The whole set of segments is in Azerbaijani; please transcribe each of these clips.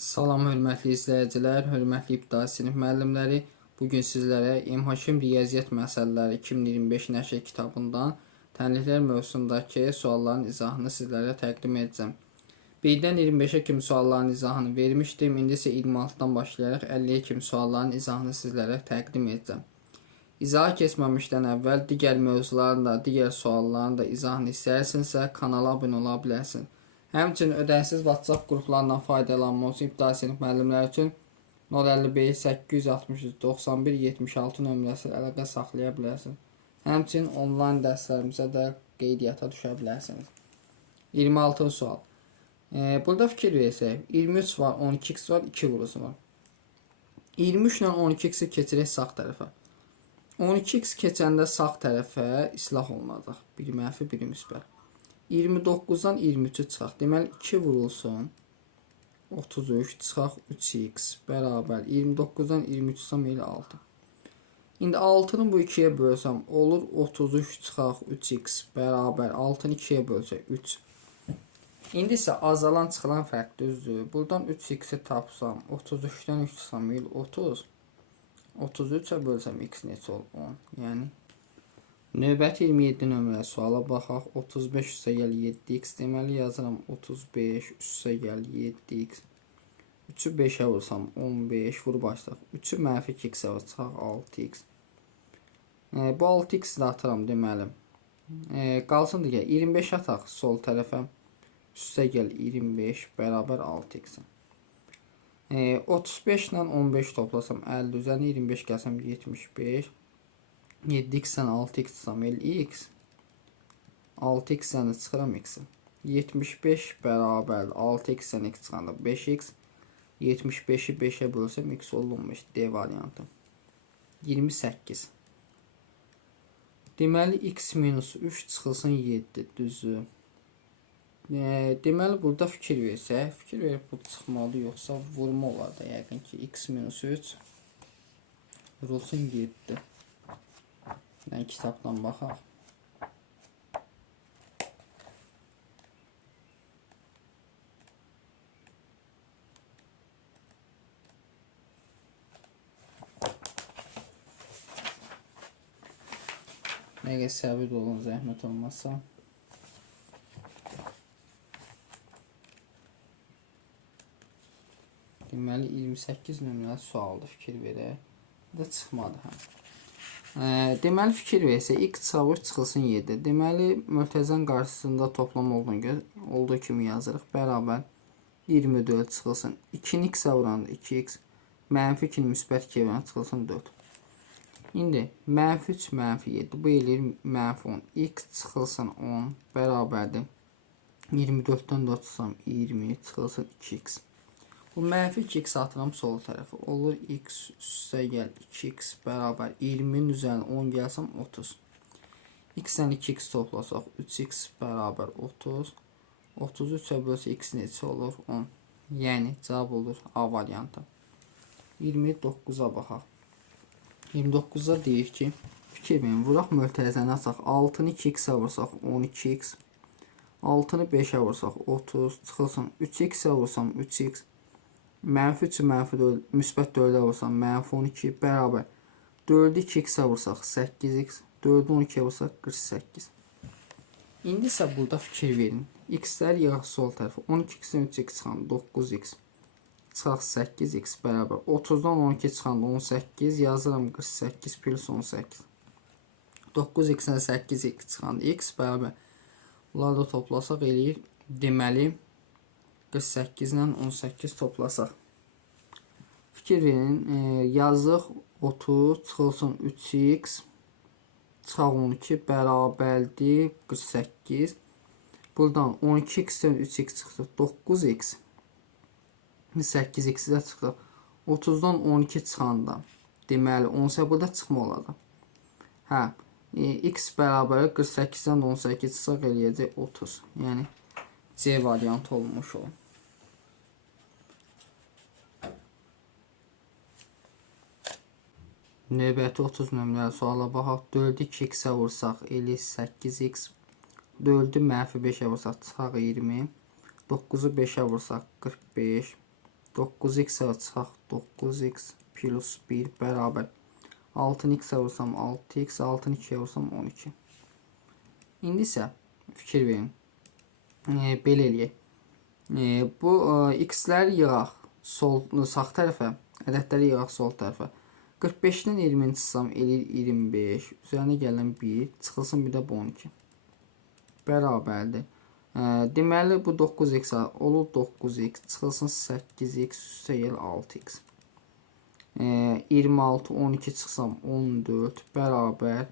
Salam hörmətli izləyicilər, hörmətli ibtidai sinif müəllimləri. Bugün sizlərə İmhakim Riyaziyyat məsələləri 2025 nəşr kitabından tənliklər mövzusundakı sualların izahını sizlərə təqdim edəcəm. 1-dən 25-ə kimi sualların izahını vermişdim. İndi isə 26-dan başlayaraq 50-yə kimi sualların izahını sizlərə təqdim edəcəm. İzaha keçməmişdən əvvəl digər mövzuların da, digər sualların da izahını istəyirsinizsə kanala abunə ola bilərsiniz. Həmçinin ödənişsiz WhatsApp qruplarından faydalanmaq üçün ibtidai sinif müəllimləri üçün 055 863 91 76 nömrəsi əlaqə saxlaya bilərsiniz. Həmçinin onlayn dərslərimizə də qeydiyyata düşə bilərsiniz. 26 sual. Burada fikir versək, 23 var, 12x var, 2 vurusu var. 23 ilə 12x'i keçirək sağ tərəfə. 12x keçəndə sağ tərəfə islah olunacaq. Biri mənfi, biri müsbət. 29-dan 23-ü çıxaq. Deməli 2 vurulsun 33 çıxaq 3x bərabər 29-dan 23 çıxsam elə 6. İndi 6-nı bu 2-yə bölsəm olur 33 çıxaq 3x bərabər 6-nı 2-yə bölsək 3. İndi isə azalan çıxılan fərq düzdür. Buradan 3x-i tapsam 33-dən 3 çıxsam elə 30. 33-ə bölsəm x neçə olur? 10. Yəni növbəti 27 nömrəli suala baxaq. 35 üstə gəl 7x deməli yazıram 35 üstə gəl 7x. 3-ü 5-ə vursam 15 vur başlayaq. 3-ü mənfi 2x-ə vursaq 6x. Bu 6x-i də atıram deməli. Qalsın digər 25 ataq sol tərəfə. Üstə gəl 25 bərabər 6x. 35 ilə 15 toplasam 50 üzərinə 25 gəlsəm 75. 7x-dən 6x çıxsam x. 6x-dən də çıxıram x-i. 75 bərabər 6x-dən x çıxanda 5x. 75-i 5-ə bölsəm x olunmuş. D variantı. 28. Deməli x minus 3 çıxılsın 7 düzdür. Deməli burada fikir versək, fikir verib bu çıxmalı yoxsa vurma olar da yəqin ki x minus 3 vurulsun 7. Kitabdan baxaq. Nəqə səbir olun, zəhmət olmazsa. Deməli 28 nömrəli sualdır, fikir verək. Bu da çıxmadı həm. Deməli fikir versək x çıxır çıxılsın 7. Deməli mötərizənin qarşısında toplam olduğu kimi yazırıq. Bərabər 24 çıxılsın 2-ni x-ə vuranda 2x mənfi 2-ni müsbət 2-yə vuranda çıxılsın 4. İndi mənfi 3 mənfi 7 bu eləyir mənfi 10. X çıxılsın 10 bərabərdir 24-dən 4 çıxsam 20 çıxılsın 2x. Bu mənfi 2x atıram sol tərəfə. Olur x üstə gəl 2x bərabər 20-nin üzərinə 10 gəlsəm 30. X-dən 2x toplasaq 3x bərabər 30. 33-ə bölsə x neçə olur? 10. Yəni cavab olur A variantı. 29-a baxaq. 29-da deyir ki, fikir verin, vuraq mötərizəni açaq. 6-nı 2x-ə vursaq 12x. 6-nı 5-ə vursaq 30. Çıxılsın 3x-ə vursam 3x. Mənfi 3-ü mənfi 4, müsbət 4-ə vursam mənfi 12 bərabər 4-ü 2x-ə vursaq 8x, 4-ü 12-yə vursaq 48. İndi isə burada fikir verin. X-ləri yığaq sol tərəfə. 12x-dən 3x çıxan 9x çıxaq 8x bərabər 30-dan 12 çıxan 18 yazıram 48 plus 18. 9x-dən 8x çıxan x bərabər bunları da toplasaq eləyir. Deməli 48 ilə 18 toplasaq. Fikir verin, yazıq 30 çıxılsın 3x çıxaq 12 bərabərdir 48. Buradan 12x-dən 3x çıxdı 9x. 8x-i də çıxdı. 30-dan 12 çıxanda deməli 18 burada çıxma olacaq. Hə, x bərabər 48-dən 18 çıxaq eləyəcək 30. Yəni C variantı olmuş o. Növbəti 30 nömrəli suala baxaq. 4-ü 2x-ə vursaq eləyir 8x. 4-ü mənfi 5-ə vursaq çıxaq 20. 9-u 5-ə vursaq 45. 9x çıxaq 9x plus 1 bərabər 6-nı x-ə vursam 6x, 6-nı 2-yə vursam 12. İndi isə fikir verin. Belə eləyək. Bu x-ləri yığaq sağ tərəfə, ədədləri yığaq sol tərəfə. 45-dən 20-ni çıxsam eləyir 25, üzərinə gələn 1, çıxılsın bir də bu 12. Bərabərdir. Deməli bu 9x olur 9x, çıxılsın 8x, üstə gəl 6x. 26, 12 çıxsam 14, bərabər,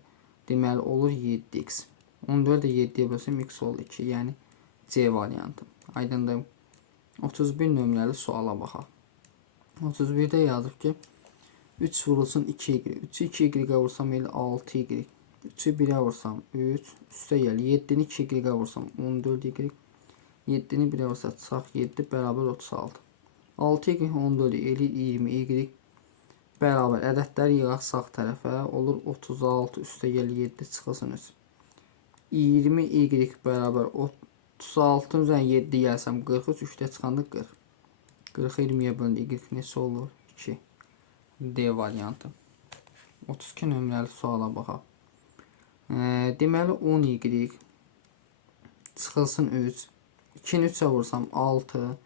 deməli olur 7x. 14-də 7-yə bölsəm x olur 2, yəni C variantı. Aydındır. 31 nömrəli suala baxaq. 31-də yazıb ki, 3 vurulsun 2y, 3'ü 2y vursam elə 6y, 3'ü 1'ə vursam 3, üstə gəl 7-ni 2y vursam 14y, 7-ni 1'ə vursam çıxaq 7 bərabər 36. 6y 14 eləyir 20y bərabər ədədləri yığaq sağ tərəfə olur 36, üstə gəl 7 çıxılsın 3. 20y bərabər 36-ın üzərinə 7 gəlsəm 43, 3-də çıxanda 40. 40 20-yə bölündü y neçə olur? 2. D variantı. 32 nömrəli suala baxaq. Deməli 10y çıxılsın 3. 2-ni 3-ə vursam 6.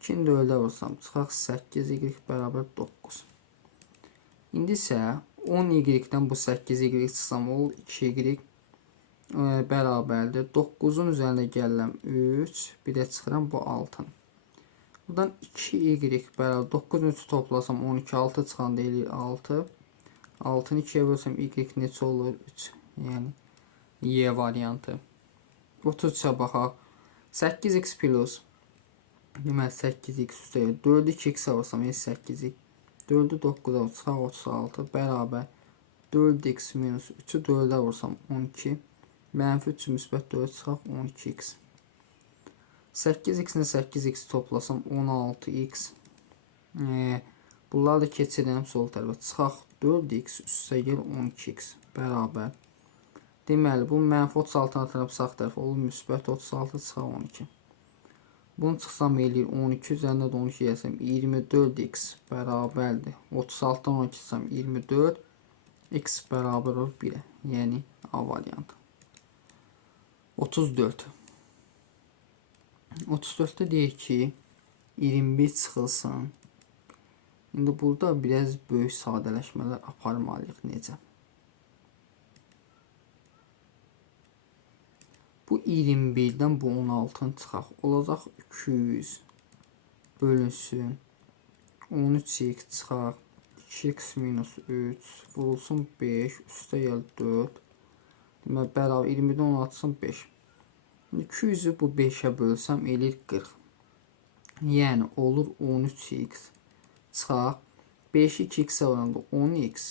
2-ni 4-ə vursam çıxaq 8y bərabər 9. İndi isə 10y-dən bu 8y çıxsam olur 2y bərabərdir. 9-un üzərində gəlirəm 3. Bir də çıxıram bu 6-nı. Buradan 2y bərabər 9-un 3'ü toplasam 12, 6 çıxanda eləyir 6. 6-nı 2-yə bölsəm y neçə olur? 3. Yəni Y variantı. 33-ə baxaq. 8x plus deməli 8x üstə 4-ü 2x-ə vursam 8x. 4-ü 9-a çıxaq 36 bərabər 4x minus 3-ü 4-ə vursam 12. Mənfi 3 müsbət 4 çıxaq 12x. 8x ilə 8x toplasam 16x. Bunları da keçirəm sol tərəfə. Çıxaq 4x üstə gəl 12x bərabər. Deməli bu mənfi 36-dan ataraq sağ tərəfə olur müsbət 36 çıxaq 12. Bunu çıxsam eləyir 12, üzərində də 12 gəlsəm 24x bərabərdir. 36-dan 12 çıxsam 24, x bərabər olur 1-ə. Yəni A variantı. 34. 34'te deyir ki 21 çıxılsın. İndi burada biraz böyük sadələşmələr aparmalıyıq. Necə? Bu 21-dən bu 16-nı çıxaq. Olacaq 200 bölünsün 13x çıxaq 2x minus 3 vurulsun 5 üstə gəl 4. Deməli bərabər 20-dən 16-sın 5. 200'ü bu 5'ə bölsəm eləyir 40. Yəni olur 13x çıxaq 5'i 2x'ə vuranda 10x.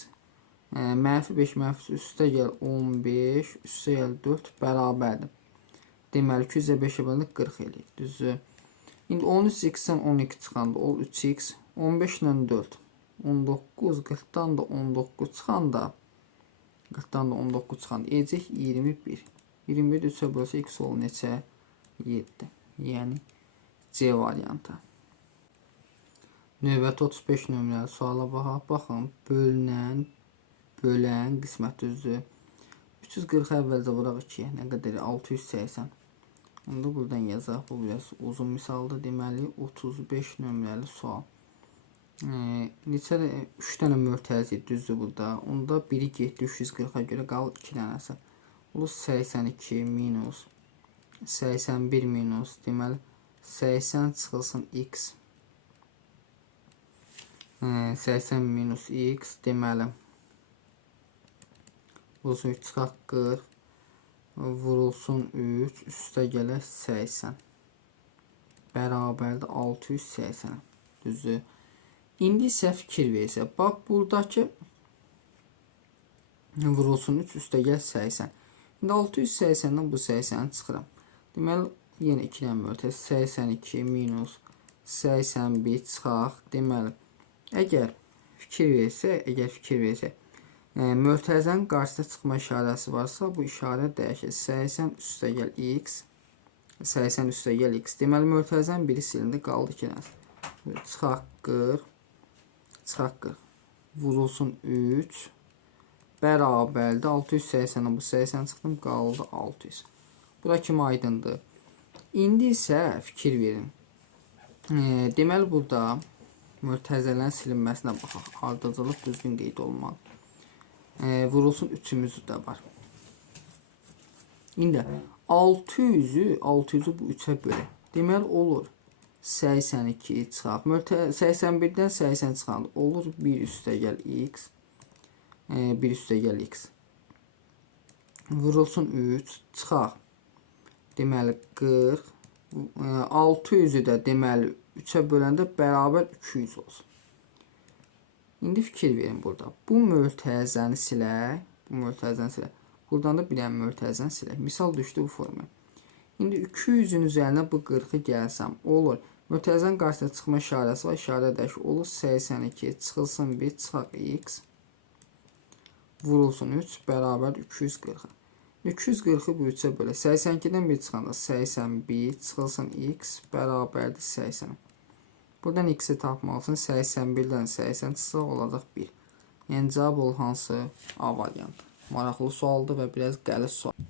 Mənfi 5 mənfi üstə gəl 15 üstə gəl 4 bərabərdir. Deməli 200'ə 5'ə bölündə 40 eləyir. Düzdür. İndi 13x-dən 12 çıxanda ol 3x. 15 ilə 4 19, 40-dan da 19 çıxanda 40-dan da 19 çıxanda eləcək 21. 21 3'ə bölsə x olur neçə? 7. Yəni C variantı. Növbəti 35 nömrəli suala baxaq. Baxın, bölən qismət düzdür. 340 əvvəlcə vuraq 2. Nə qədər? 680. Onda buradan yazaq. Bu biraz uzun misaldır. Deməli 35 nömrəli sual. Neçə 3 dənə mötərizə düzdür burada. Onda biri getdi 340-a görə qalır 2 dənəsi. Bu 82 minus 81 minus deməli 80 çıxılsın x. 80 minus x deməli vurulsun 3 çıxaq 40 vurulsun 3 üstə gələ 80 bərabərdir 680. Düzdür. İndi isə fikir versə. Bax buradakı vurulsun 3 üstə gəl 80. İndi 680'dan bu 80'i çıxıram. Deməli, yenə 2 dənə mötərizə 82 minus 81 çıxaq. Deməli, əgər fikir versə, mötərizənin qarşısına çıxma işarəsi varsa, bu işarə dəyişir. 80 üstə gəl x, 80 üstə gəl x. Deməli, mötərizənin biri silindi, qaldı 2 dənəsi. çıxaq 40, çıxaq 40. Vurulsun 3 bərabərdir 680-ə bu 80 çıxdım, qaldı 600. Bura kimi aydındır. İndi isə fikir verin. Deməli burada mötərizələrin silinməsinə baxaq. Ardıcıllıq düzgün qeyd olmalı. Vurulsun 3'ümüz də var. İndi 600'ü bu 3'ə bölək. Deməli olur 82 çıxaq. 81-dən 80 çıxanda olur 1 üstəgəl x. 1 üstəgəl x. Vurulsun 3 çıxaq. Deməli 40. 600'ü də deməli 3'ə böləndə bərabər 200 olsun. İndi fikir verin burada. Bu mötərizəni silək. Buradan da bir dənə mötərizəni silək. Misal düşdü bu formaya. İndi 200'ün üzərinə bu 40'ı gəlsəm olur. Mötərizənin qarşısında çıxma işarəsi var. İşarə dəyişir. Olur 82 çıxılsın 1 çıxaq x. Vurulsun 3 bərabər 240. 240'ı bu 3'ə bölək. 82'dən 1 çıxanda 81 çıxılsın x bərabərdir 80. Buradan x'i tapmalısın. 81'dən 80 çıxsa olacaq 1. Yəni cavab ol hansı? A variantı. Maraqlı sualdır və biraz qəliz sual.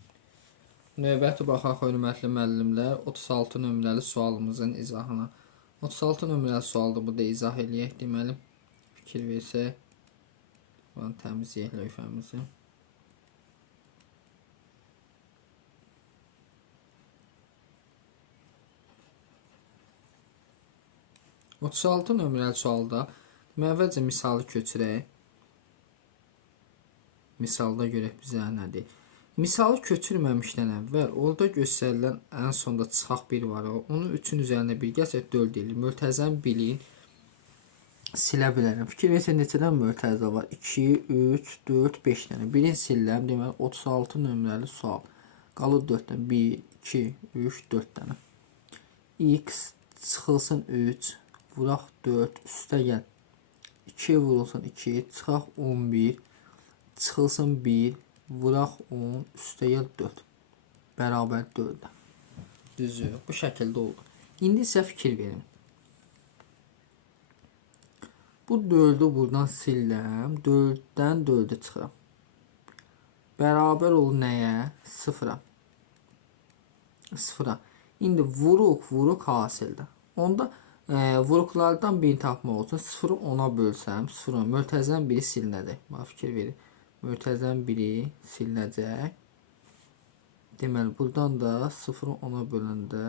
Növbəti baxaq hörmətli müəllimlər 36 nömrəli sualımızın izahına. 36 nömrəli sualdır. Burada izah eləyək. Deməli fikir versək. Buradan təmizləyək lövhəmizi. Otuz-altı nömrəli sualda əvvəlcə misalı köçürək. Misalda görək bizə nədir? Misalı köçürməmişdən əvvəl orada göstərilən ən sonda çıxaq 1 var. Onu 3'ün üzərində 1 gəlsək 4 deyilir. Mötərizəni bilin. Silə bilərəm. Fikir versək neçədən mötərizə var? 2, 3, 4, 5 dənə. Birini siləm. Deməli 36 nömrəli sual. Qalır 4 dənə. 1, 2, 3, 4 dənə. X çıxılsın 3. Vuraq 4. Üstə gəl. 2 vurulsun 2. Çıxaq 11. Çıxılsın 1. Vuraq 10. Üstə gəl 4. Bərabər 4. Düzü. Bu şəkildə oldu. İndi isə fikir verin. Bu 4'ü buradan siləm. 4'dən 4'ü çıxıram. Bərabər olur nəyə? 0'a. 0'a. İndi vuruq hasildə. Onda vuruqlardan birini tapmaq üçün 0'ı 10'a bölsəm, 0'ın mötərizənin biri silinəcək. Fikir verin. Mötərizənin biri silinəcək. Deməli buradan da 0'ı 10'a böləndə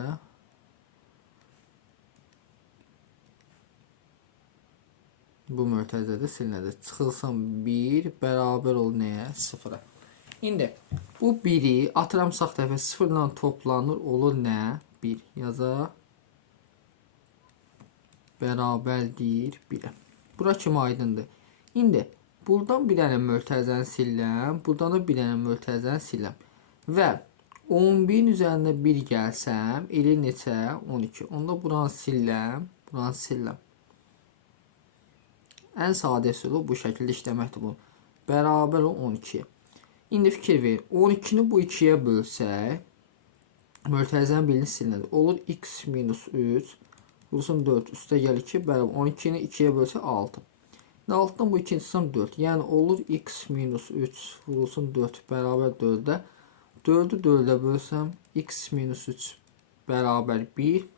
bu mötərizədə silinəcək. Çıxılsın 1 bərabər olur nəyə? 0'a. İndi bu 1'i atıram sağ tərəfə 0 ilə toplanır olur nə? 1 yazaq. Bərabərdir 1'ə. Bura kimi aydındır. İndi buradan bir dənə mötərizəni siləm. Buradan da bir dənə mötərizəni siləm. Və 11'in üzərində 1 gəlsəm, elə neçə? 12. Onda buranı siləm. Buranı siləm. Ən sadə üsulu bu şəkildə işləməkdir bu. Bərabər 12. İndi fikir ver. 12'ni bu 2'yə bölsək, mötərizənin birini silinəcək. Olur x minus 3. Vurulsun 4. Üstə gəl 2. Bərabər 12'ni 2'yə bölsək 6. 6'dan bu 2'ni çıxsam 4. Yəni olur x minus 3. Vurulsun 4. Bərabər 4'də. 4'ü 4'ə bölsəm x minus 3 bərabər 1.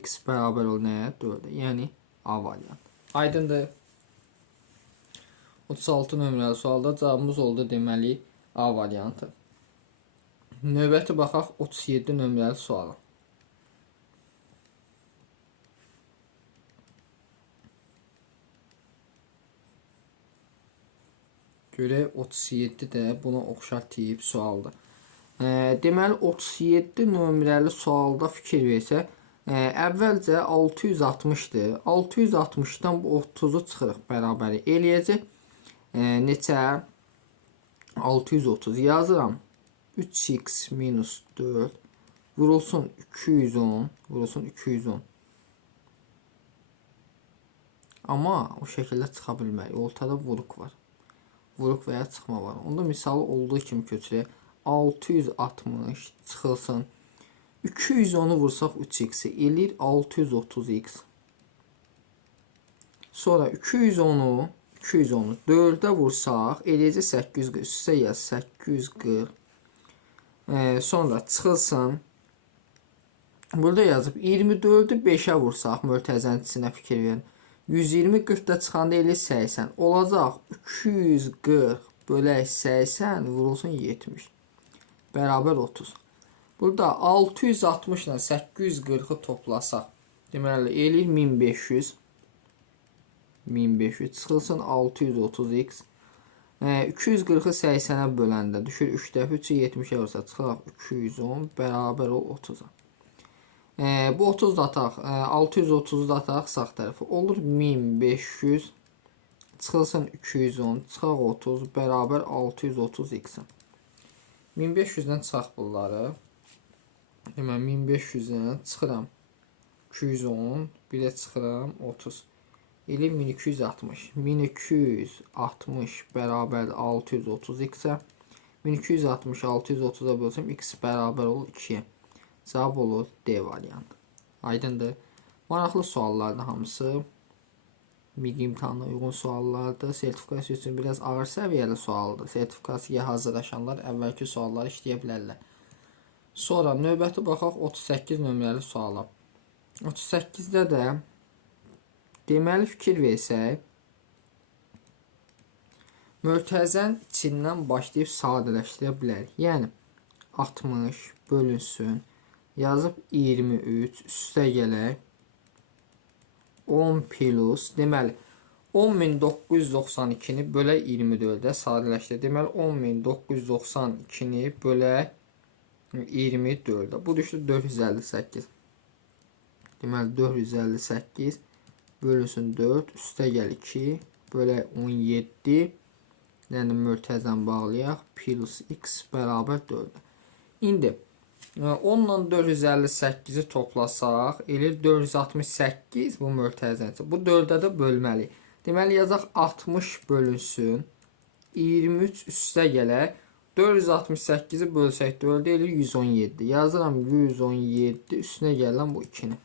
X bərabər olur nəyə? 4'ə. Yəni A variantı. Aydındır. 36 nömrəli sualda cavabımız oldu deməli A variantı. Növbəti baxaq 37 nömrəli suala. Görək 37 də buna oxşar tip sualdır. Deməli 37 nömrəli sualda fikir versək, əvvəlcə 660'dır. 660'dan bu 30'u çıxırıq bərabəri eləyəcək. Neçə? 630 yazıram. 3x minus 4 vurulsun 210. Vurulsun 210. Amma o şəkildə çıxa bilmərik. Ortada vuruq var. Vuruq və ya çıxma var. Onda misalı olduğu kimi köçürək. 660 çıxılsın. 210'u vursaq 3x'i eləyir 630x. Sonra 210'u 4'ə vursaq, eləyəcək 840. Üstə yaz 840. Sonra çıxılsın. Burada yazıb 24'ü 5'ə vursaq, mötərizənin içinə fikir verin. 120 40-da çıxanda eləyir 80. Olacaq 240 bölək 80 vurulsun 70. Bərabər 30. Burada 660 ilə 840'ı toplasaq, deməli eləyir 1500. 1500 çıxılsın 630x. 240'ı 80'ə böləndə düşür 3 dəfə 3'ü 70'ə vursa çıxaraq 210 bərabər ol 30'a. Bu 30 da ataq, 630'u da ataq sağ tərəfə. Olur 1500 çıxılsın 210 çıxaq 30 bərabər 630x. 1500'dən çıxaq bunları. Deməli 1500'dən çıxıram 210, bir də çıxıram 30. Elə 1260. 1260 bərabər 630x-ə. 1260 630'a bölsəm x bərabər olur 2'yə. Cavab olur D variantı. Aydındır. Maraqlı suallardır hamısı. Milli imtahana uyğun suallardır. Sertifikasiya üçün biraz ağır səviyyəli sualdır. Sertifikasiyaya hazırlaşanlar əvvəlki sualları işləyə bilərlər. Sonra növbəti baxaq 38 nömrəli suala. 38'də də deməli fikir versək, mötərizənin içindən başlayıb sadələşdirə bilərik. Yəni 60 bölünsün, yazıb 23 üstə gələk 10 plus, deməli 10.992-ni bölək 24'də sadələşdir. Deməli 10.992-ni bölək 24'də. Bu düşdü 458. Deməli 458 bölünsün 4 üstə gəl 2 bölək 17. Yəni mötərizəni bağlayaq. Plus x bərabər 4. İndi 10 ilə 458'i toplasaq, eləyir 468 bu mötərizəni. Bu 4'ə də bölməli. Deməli yazaq 60 bölünsün 23 üstə gələk. 468'i bölsək 4'ə eləyir 117. Yazıram 117 üstünə gələn bu 2'ni.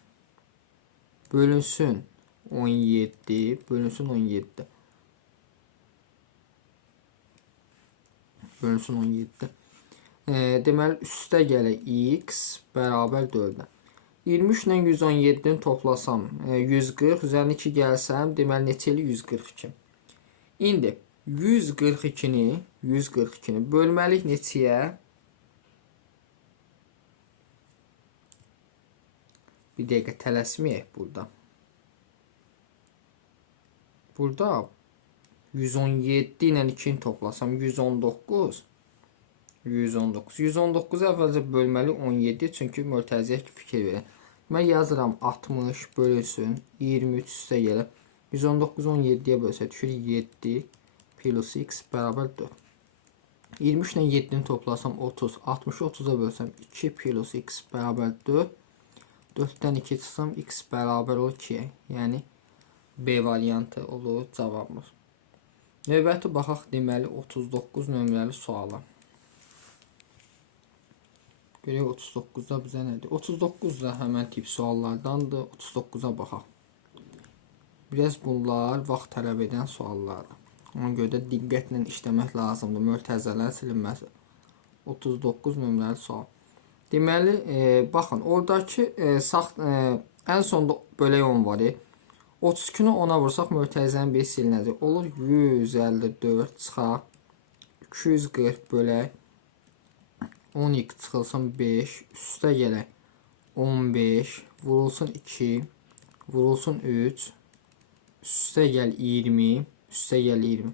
Bölünsün 17 bölünsün 17. Bölünsün 17. Deməli üstə gələ x bərabər 4'ə. 23 ilə 117'ni toplasam 140, üzərinə 2 gəlsəm, deməli neçə eləyir 142. İndi 142'ni bölməliyik neçəyə? Bir dəqiqə tələsməyək burada. Burada 117 ilə 2'ni toplasam 119. 119'u əvvəlcə bölməli 17, çünki mötərizəyə fikir verin. Mən yazıram 60 bölünsün 23 üstə gələ 119 17'yə bölsə düşür 7 plus x bərabər 4. 23 ilə 7'ni toplasam 30. 60'ı 30'a bölsəm 2 plus x bərabər 4. 4'dən 2 çıxsam x bərabər olur 2'yə. Yəni B variantı olur cavabımız. Növbəti baxaq deməli 39 nömrəli suala. Görək 39'da bizə nədir? 39 da həmən tip suallardandır. 39'a baxaq. Biraz bunlar vaxt tələb edən suallardır. Ona görə də diqqətlə işləmək lazımdır. Mötərizələrin silinməsi. 39 nömrəli sual. Deməli, baxın, oradakı ən sonda bölək 10 var. 32'ni 10'a vursaq mötərizənin biri silinəcək. Olur 154 çıxaq 240 bölək 12 çıxılsın 5 üstə gələk 15 vurulsun 2 vurulsun 3 üstə gəl 20 üstə gəl 20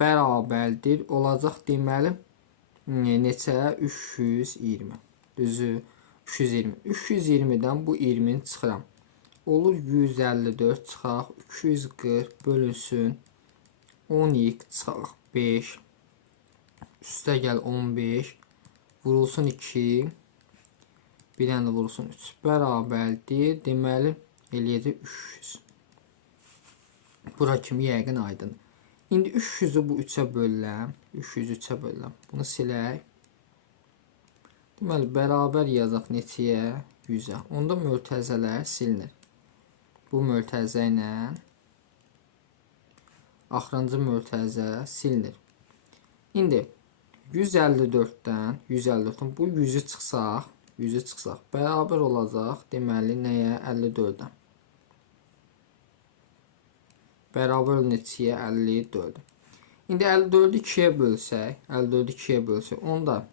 bərabərdir olacaq deməli neçə 320 düzü 320 320'dən bu 20'ni çıxıram olur 154 çıxaq 240 bölünsün 12 çıxaq 5 üstə gəl 15 vurulsun 2 bir dənə vurulsun 3 bərabərdir deməli eləyəcək 300. Bura kimi yəqin aydın. İndi 300'ü bu 3'ə bölürəm 300'ü 3'ə bölürəm bunu silək. Deməli bərabər yazaq neçəyə 100'ə onda mötərizələr silinir. Bu mötərizə ilə Axırıncı mötərizə silinir. İndi 154-dən bu 100-ü çıxsaq, bərabər olacaq deməli nəyə? 54-ə. Bərabər neçəyə? 54. İndi 54-ü 2-yə bölsək, onda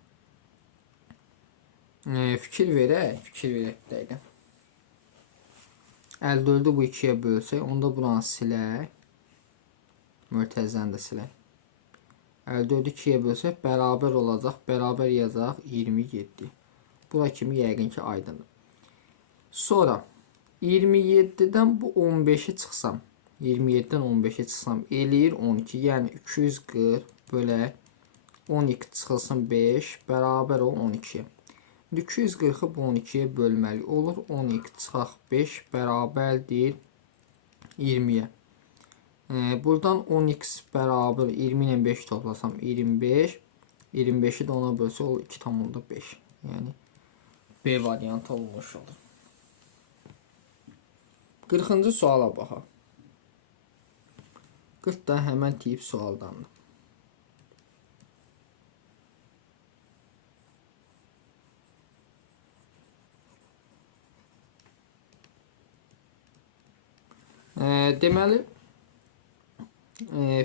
fikir verək dəqiqə. 54-ü bu 2-yə bölsək, onda buranı silək. Mötərizəni də silək. 54-ü 2-yə bölsək, bərabər olacaq, bərabər yazacaq 27. Bura kimi yəqin ki aydındır. Sonra 27-dən bu 15-i çıxsam, eləyir 12. Yəni 240 bölək 12 çıxılsın 5 bərabər o 12-yə. 240-ı bu 12-yə bölməli olur. 12 çıxaq 5 bərabərdir 20-yə. Buradan 10x bərabər 20 ilə 5 toplasam 25. 25-i də ona bölsə olur 2,5. Yəni B variantı olmuş olur. 40-cı suala baxaq. 40 da həmən tip sualdandır. Deməli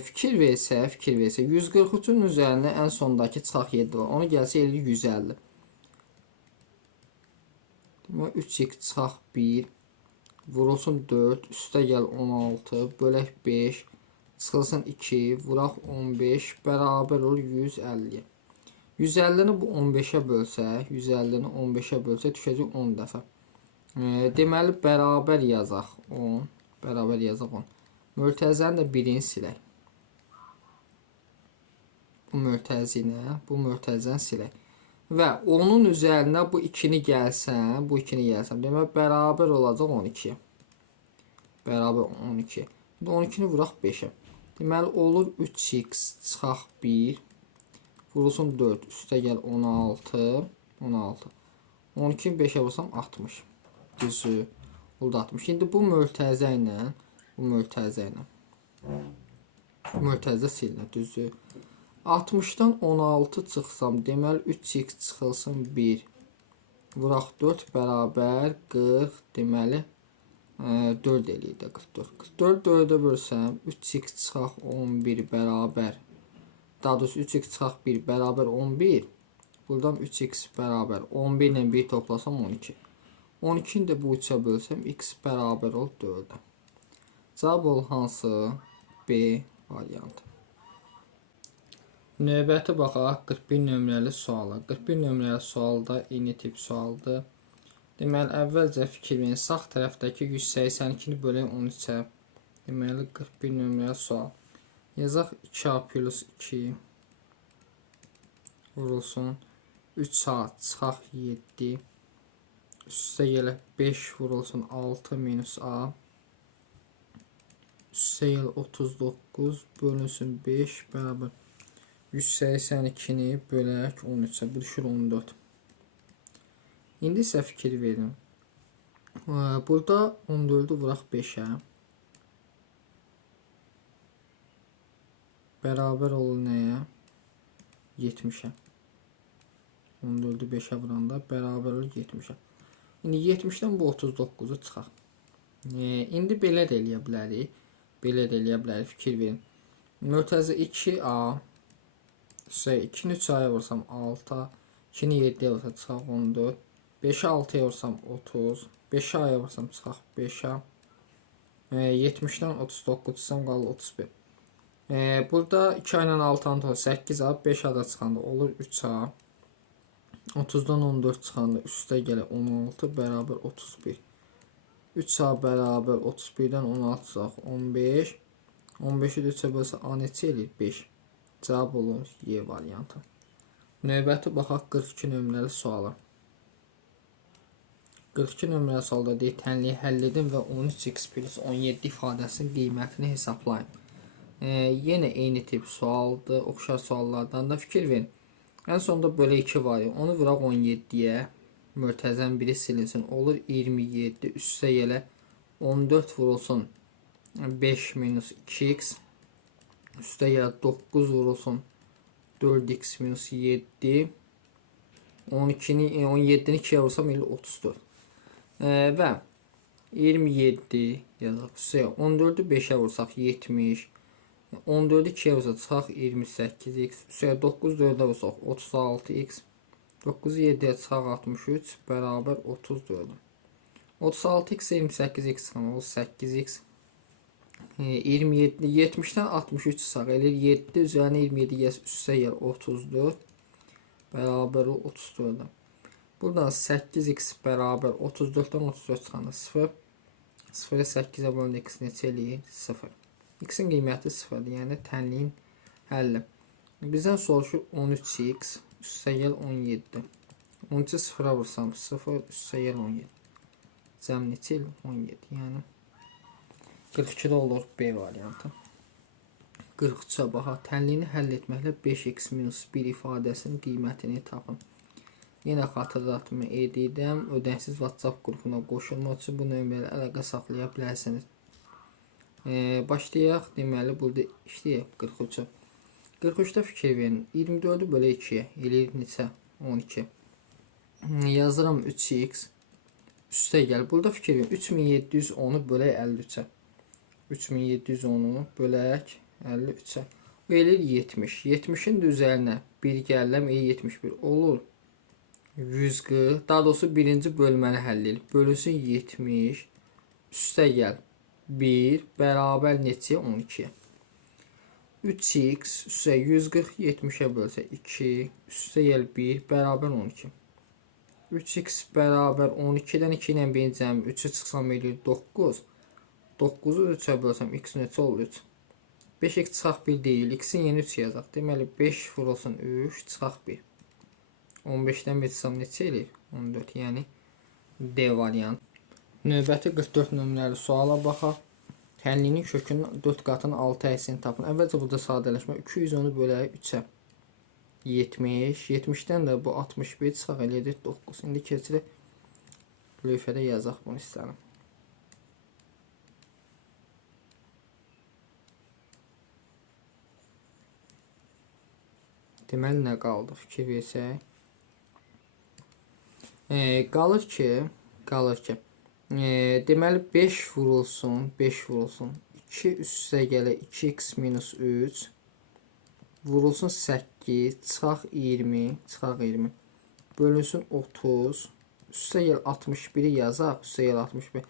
fikir versə 143-ün üzərində ən sondakı çıxaq 7 var. Onu gəlsə eləyir 150. Deməli 3x çıxaq 1 vurulsun 4 üstə gəl 16 bölək 5 çıxılsın 2 vuraq 15 bərabər olur 150-yə. 150-ni bu 15-ə bölsək, düşəcək 10 dəfə. Deməli bərabər yazaq 10. Mötərizəni də birini silək. Bu mötərizəni silək. Və onun üzərinə bu 2-ni gəlsəm, demək bərabər olacaq 12-yə. Bərabər 12. 12-ni vuraq 5-ə. Deməli olur 3x çıxaq 1 vurulsun 4 üstə gəl 16. 12-ni 5-ə vursam 60. Düzü. Oldu 60. Şimdi bu mötərizə silinir, düzdür. 60-dan 16 çıxsam, deməli 3x çıxılsın 1. Vuraq 4 bərabər 40, deməli 4 eləyir də 44. 44 4-ə bölsəm, 3x çıxaq 11 bərabər. Daha doğrusu 3x çıxaq 1 bərabər 11. Buradan 3x bərabər 11 ilə 1 toplasam 12. 12-ni də bu 3-ə bölsəm, x bərabər ol 4-ə. Cavab ol hansı? B variantı. Növbəti baxaq 41 nömrəli suala. 41 nömrəli sualda eyni tip sualdır. Deməli, əvvəlcə fikir verin. Sağ tərəfdəki 182-ni bölək 13-ə. Deməli, 41 nömrəli sual. Yazaq 2a plus 2 vurulsun 3a çıxaq 7 üstə gələ 5 vurulsun 6 minus a üstə gələ 39 bölünsün 5 bərabər 182-ni bölək 13-ə. Bu düşür 14. İndi isə fikir verin. Burada 14-ü vuraq 5-ə. Bərabər olur nəyə? 70-ə. 14-ü 5-ə vuranda bərabər olur 70-ə. İndi 70-dən bu 39-u çıxaq. İndi belə də eləyə bilərik. Fikir verin. Mötərizə 2a 2-ni 3a-ya vursam 6, 2-ni 7-yə vursam çıxaq 14, 5-i 6-ya vursam 30, 5-i a-ya vursam çıxaq 5-a, 70-dən 39 çıxsam qalır 31. Burada 2 ilə 6-nı 8a, 5a da çıxanda olur 3a, 30-dan 14 çıxanda üstə gələ 16 bərabər 31. 3a bərabər 31-dən 16 çıxaq 15. 15-i də 3-ə bölsə a neçə eləyir? 5. Cavab olur Y variantı. Növbəti baxaq 42 nömrəli suala. 42 nömrəli sualda deyir, tənliyi həll edin və 13x plus 17 ifadəsinin qiymətini hesablayın. Yenə eyni tip sualdır, oxşar suallardan da fikir verin. Ən sonunda bölü 2 var, onu vuraq 17-yə, mötərizənin biri silinsin, olur 27 üstə gələ 14 vurulsun 5 minus 2x Üstə gəl 9 vurulsun 4x minus 7. 12-ni 17-ni 2-yə vursam elə 34. Və 27 yazaq. Üstə 14-ü 5-ə vursaq 70. 14-ü 2-yə vursaq 28x. Üstə 9 4-ə vursaq 36x. 9-u 7-yə çıxaq 63 bərabər 34. 36x 28x çıxan 8x. 27 70-dən 63 çıxaq eləyir 7 üzərinə 27 gəl üstə gəl 34 bərabər 34. Buradan 8x bərabər 34-dən 34 çıxanda 0. 0-ı 8-ə bölündə x neçə eləyir? 0. X-in qiyməti 0-dır, yəni tənliyin həlli. Bizdən soruşur 13x üstə gəl 17. 13-ü 0-a vursam 0 üstə gəl 17. Cəm neçə eləyir? 17. Yəni 42-də olur B variantı. 43-ə baxa. Tənliyini həll etməklə 5x minus 1 ifadəsinin qiymətini tapın. Yenə xatırlatma edirəm. Ödənişsiz WhatsApp qrupuna qoşulmaq üçün bu nömrələ əlaqə saxlaya bilərsiniz. Başlayaq. Deməli, burada işləyək 43-ə. 43-də fikir verin. 24-ü bölə 2-yə. Eləyir neçə? 12. Yazıram 3x. Üstə gəl. Burada fikir verin. 3710-u bölək 53-ə. 3710-u bölək 53-ə. Bu eləyir 70. 70-in də üzərinə 1 gələm 71 olur. 140. Daha doğrusu birinci bölməni həll edir. Bölünsün 70. Üstə gəl 1 bərabər neçəyə? 12-yə. 3x üstə 140 70-ə bölsə 2 üstə gəl 1 bərabər 12. 3x bərabər 12-dən 2 ilə 1 cəmi 3-ü çıxsam eləyir 9. 9-u 3-ə bölsəm x neçə olur? 3. 5x çıxaq 1 deyil. X-in yeni 3 yazaq. Deməli 5 vurulsun 3 çıxaq 1. 15-dən 1 çıxsam neçə eləyir? 14. Yəni D variant. Növbəti 44 nömrəli suala baxaq. Tənliyinin kökünün 4 qatının 6 əksini tapın. Əvvəlcə burada sadələşmə 210-u bölək 3-ə. 70. 70-dən də bu 61 çıxaq eləyəcək 9. İndi keçirək lövhədə yazaq bunu istəyirəm. Deməli, nə qaldı? Fikir versək. Qalır ki, deməli 5 vurulsun 2 üstə gələ 2x minus 3 vurulsun 8 çıxaq 20 bölünsün 30 üstə gəl 61-i yazaq. Üstə gəl 61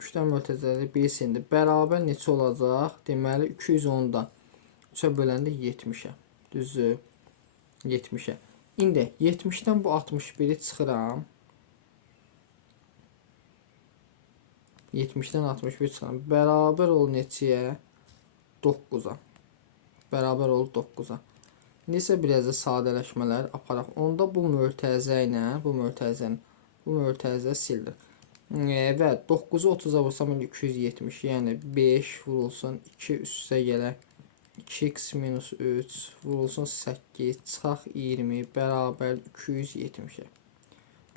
3-dən mötəzəli 1 sindi bərabər neçə olacaq? Deməli 210-dan 3-ə böləndə 70-ə. Düzdür? 70-ə. İndi 70-dən bu 61-i çıxıram. 70-dən 61 çıxıram. Bərabər ol neçəyə? 9-a. Bərabər ol 9-a. İndi isə biraz da sadələşmələr aparaq. Onda bu mötərizə ilə bu mötərizə sildir. Və 9-u 30-a vursam 270. Yəni 5 vurulsun 2 üstə gələ 2x minus 3 vurulsun 8 çıxaq 20 bərabər 270-ə.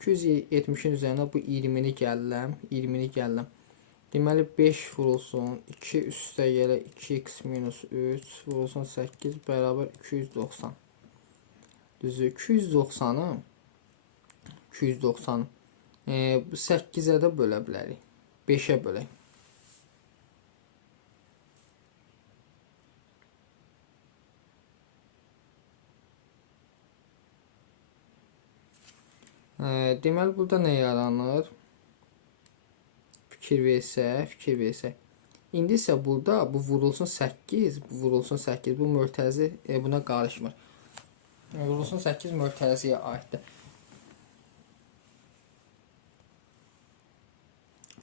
270-in üzərinə bu 20-ni gəlirəm. Deməli 5 vurulsun 2 üstə gələ 2x minus 3 vurulsun 8 bərabər 290. Düzdür? 290-ı bu 8-ə də bölə bilərik. 5-ə bölək. Deməli, burada nə yaranır? Fikir versək. İndi isə burada bu vurulsun 8, bu mötərizi buna qarışmır. Vurulsun 8 mötəriziyə aiddir.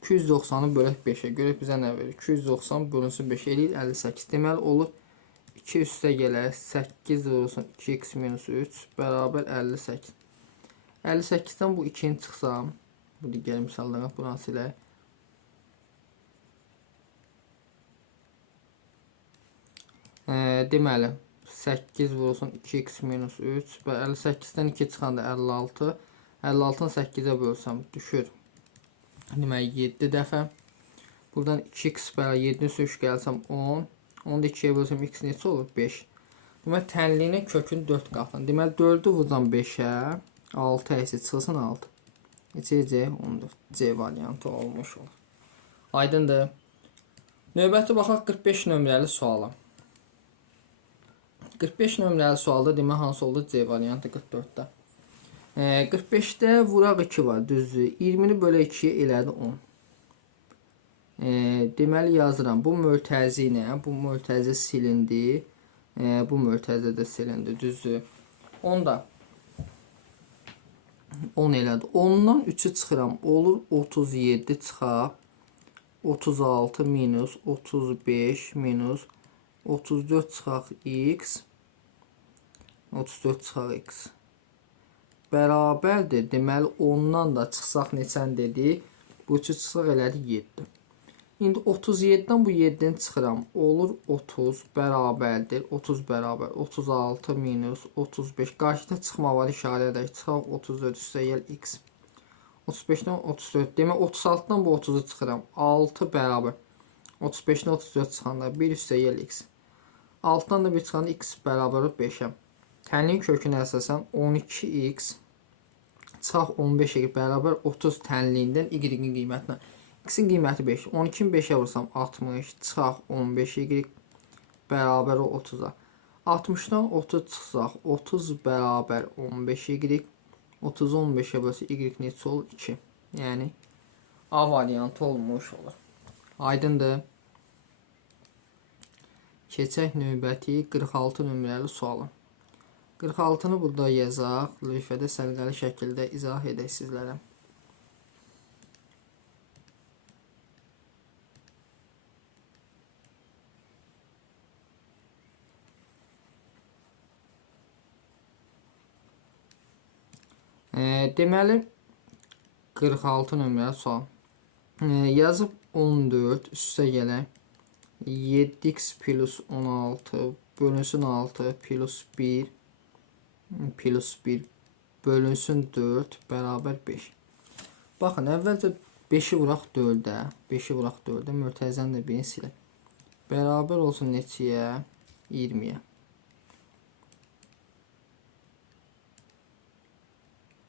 290-ı bölək 5-ə. Görək bizə nə verir? 290 bölünsün 5 eləyir 58. Deməli olur 2 üstə gələ 8 vurulsun 2x minus 3 bərabər 58. 58-dən bu 2-ni çıxsam, bu digər misallara buranı silək. Deməli 8 vurulsun 2x minus 3 və 58-dən 2 çıxanda 56. 56-ın 8-ə bölsəm düşür. Deməli 7 dəfə. Buradan 2x bərabər 7-nin üstə 3 gəlsəm 10. Onu da 2-yə bölsəm x neçə olur? 5. Deməli, tənliyinin kökünü 4 qatın. Deməli, 4-ü vururam 5-ə. 6 əksi çıxılsın 6. C 14. C variantı olmuş olur. Aydındır. Növbəti baxaq 45 nömrəli suala. 45 nömrəli sualda demək hansı oldu? C variantı 44-də. 45-də vuraq 2 var, düzdür. 20-ni bölə 2-yə elədi 10. Deməli yazıram. Bu mötərizə ilə, bu mötərizə silindi. Bu mötərizə də silindi, düzdür. Onda 10 elədi. 10-dan 3-ü çıxıram. Olur 37 çıxaq. 36 minus 35 minus 34 çıxaq x. 34 çıxaq x. Bərabərdir. Deməli 10-dan da çıxsaq neçən dedik? Bu 3-ü çıxsaq elədi 7. İndi 37-dən bu 7-ni çıxıram. Olur 30 bərabərdir. 30 bərabər. 36 minus 35. Qarşıda çıxma var işarə edək. Çıxaq 34 üstə gəl x. 35-dən 34. Demək 36-dan bu 30-u çıxıram. 6 bərabər. 35-dən 34 çıxanda 1 üstə gəl x. 6-dan da 1 çıxanda x bərabər 5-ə. Tənliyin kökünə əsasən 12x çıxaq 15 bərabər 30 tənliyindən y-in qiymətinə. X-in qiyməti 5. 12-ni 5-ə vursam 60 çıxaq 15 y bərabər 30-a. 60-dan 30 çıxsaq 30 bərabər 15 y. 30-u 15-ə bölsə y neçə olur? 2. Yəni A variantı olmuş olur. Aydındır. Keçək növbəti 46 nömrəli sualı. 46-nı burada yazaq. Lövhədə səliqəli şəkildə izah edək sizlərə. Deməli 46 nömrəli sual. Yazıb 14 üstə gələk. 7x plus 16 bölünsün 6 plus 1 bölünsün 4 bərabər 5. Baxın, əvvəlcə 5-i vuraq 4-ə. 5-i vuraq 4-ə. Mötərizənin də birini silək. Bərabər olsun neçəyə? 20-yə.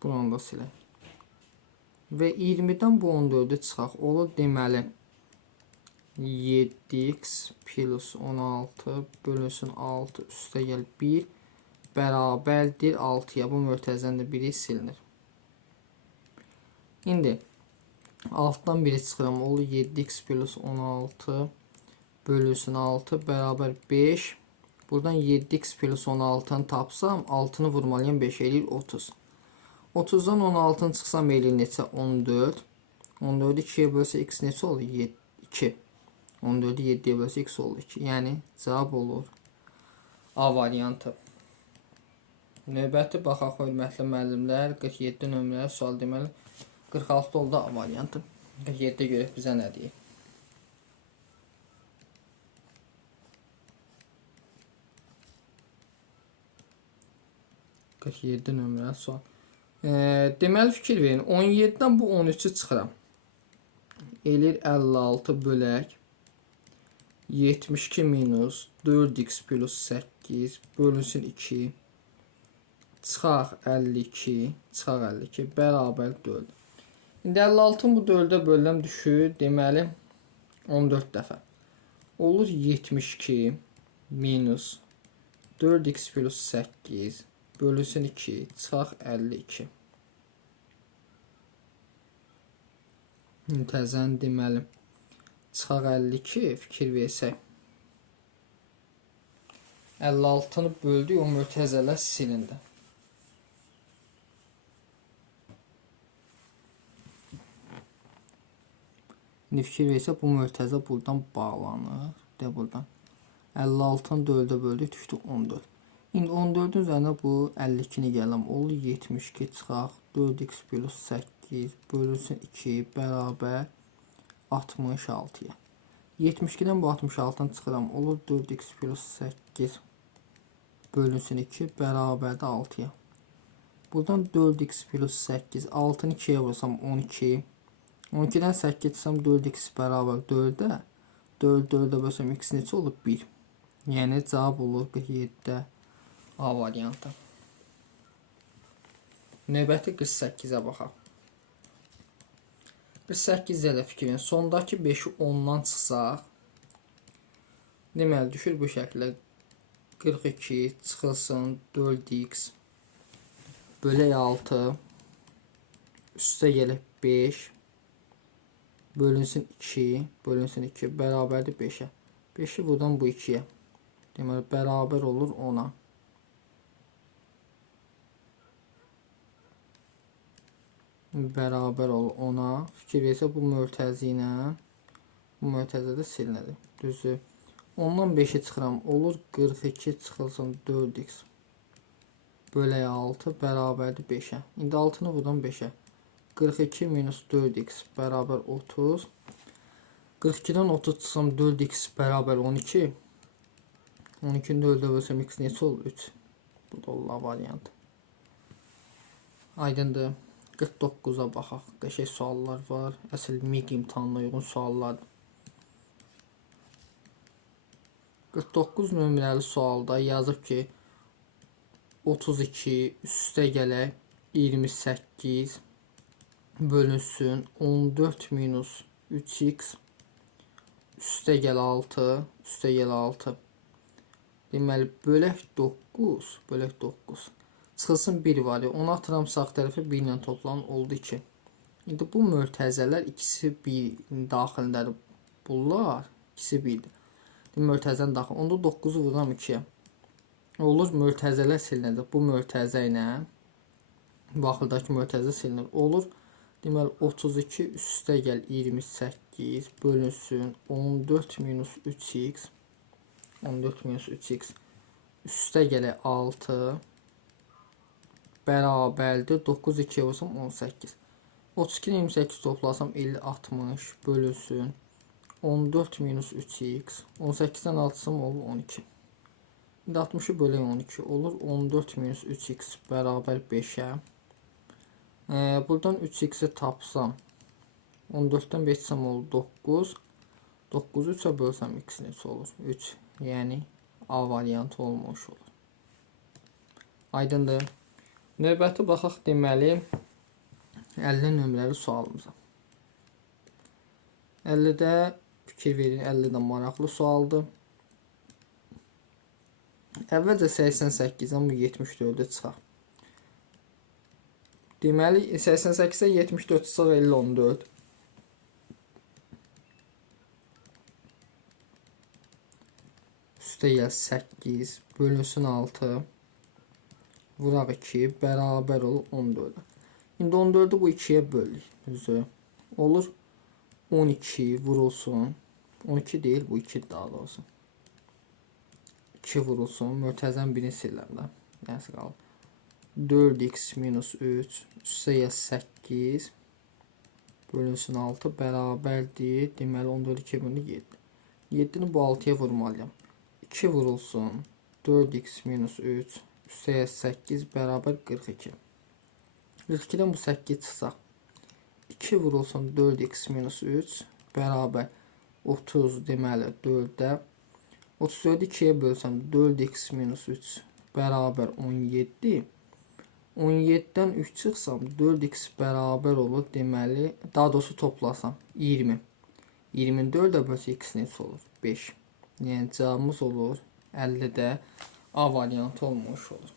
Bunu da silək. Və 20-dən bu 14-ü çıxaq. Olur deməli 7x plus 16 bölünsün 6 üstə gəl 1 bərabərdir 6-ya. Bu mötərizənin də biri silinir. İndi 6-dan 1-i çıxıram. Olur 7x plus 16 bölünsün 6 bərabər 5. Buradan 7x plus 16-nı tapsam 6-nı vurmalıyım 5 eləyir 30. 30-dan 16-nı çıxsam eləyir neçə? 14. 14-ü 2-yə bölsə x neçə olur? 2. 14-ü 7-yə bölsə x olur 2. Yəni cavab olur A variantı. Növbəti baxaq hörmətli müəllimlər. 47 nömrəli sual deməli 46 oldu A variantı. 47-də görək bizə nə deyir. nömrəli sual. Deməli fikir verin. 17-dən bu 13-ü çıxıram. Eləyir 56 bölək 72 minus 4x plus 8 bölünsün 2 çıxaq 52 bərabər 4. İndi 56-ın bu 4-ə bölünəm düşür. Deməli 14 dəfə. Olur 72 minus 4x plus 8 bölünsün 2 çıxaq 52. Müntəzən deməli çıxaq 52 fikir versək. 56-nı böldük, o mötəzələr silindi. İndi fikir versək bu mötəzə buradan bağlanır. De buradan. 56-nı 4-ə böldük, düşdü 14. İndi 14-ün üzərində bu 52-ni gələm. Olur 72 çıxaq 4x plus 8 bölünsün 2 bərabər 66-ya. 72-dən bu 66-dan çıxıram. Olur 4x plus 8 bölünsün 2 bərabər də 6-ya. Buradan 4x plus 8 6-nı 2-yə vursam 12. 12-dən 8 çıxsam 4x bərabər 4-ə. 4-ə bölsəm x neçə olur? 1. Yəni cavab olur 47-də A variantı. Növbəti 48-ə baxaq. 48-də də fikrin sondakı 5-i 10-dan çıxsaq, deməli düşür bu şəkildə 42 çıxılsın 4x bölək 6 üstə gəlib 5 bölünsün 2 bərabərdir 5-ə. 5-i buradan bu 2-yə. Deməli bərabər olur 10-a. Bərabər olur 10-a. Fikir versə bu mötərizə ilə bu mötərizə də silinir. Düzdür. 10-dan 5-i çıxıram. Olur 42 çıxılsın 4x bölək 6 bərabərdir 5-ə. İndi 6-nı buradan 5-ə. 42 minus 4x bərabər 30. 42-dən 30 çıxsam 4x bərabər 12. 12-ni 4-ə bölsəm x neçə olur? 3. Bu da olur variantı. Aydındır. 49-a baxaq. Qəşəng suallar var. Əsl MİQ imtahanına uyğun suallardır. 49 nömrəli sualda yazıb ki 32 üstə gələk 28 bölünsün 14 minus 3x üstə gəl 6 deməli bölək 9 çıxılsın 1 var ya, onu atıram sağ tərəfə 1 ilə toplanın oldu 2. İndi bu mötərizələr ikisi 1 daxilindədir. Bunlar ikisi 1-dir. Mötərizənin daxil. Onda 9-u vururam 2-yə. Olur mötərizələr silinir. Bu mötərizə ilə baxırdakı mötərizə silinir. Olur. Deməli 32 üstə gəl 28 bölünsün 14 minus 3x üstə gələ 6 bərabərdir 9 2-yə vursam 18. 32 ilə 28 toplasam 50 60 bölünsün 14 minus 3x 18-dən 6-sım olur 12. İndi 60-ı bölək 12 olur 14 minus 3x bərabər 5-ə. Buradan 3x'i tapsam 14-dən 5 çıxsam olur 9. 9-u 3-ə bölsəm x neçə olur? 3. Yəni A variantı olmuş olur. Aydındır. Növbəti baxaq deməli 50 nömrəli sualımıza. 50-də fikir verin, 50-də maraqlı sualdır. Əvvəlcə 88-dən bu 74-ə çıxaq. Deməli 88-ə 74 çıxaq 50 14. Üstə gəl 8 bölünsün 6 vuraq 2 bərabər olur 14. İndi 14-ü bu 2-yə bölük. Düzdür. Olur 12 vurulsun. 12 deyil, bu 2 daha doğrusu. 2 vurulsun. Mötərizənin birini silirəm də. Nəsə qalır. 4x minus 3 üstə gəl 8 bölünsün 6 bərabərdir. Deməli 14 2 bölünür 7. 7-ni bu 6-ya vurmalıyam. 2 vurulsun 4x minus 3 üstə gəl 8 bərabər 42. 42-dən bu 8 çıxsaq 2 vurulsun 4x minus 3 bərabər 30 deməli 4-də 34-ü 2-yə bölsəm 4x minus 3 bərabər 17. 17-dən 3 çıxsam 4x bərabər olur deməli daha doğrusu toplasam 20. 24-də bölsə x neçə olur? 5. Yəni cavabımız olur 50-də A variantı olmuş olur.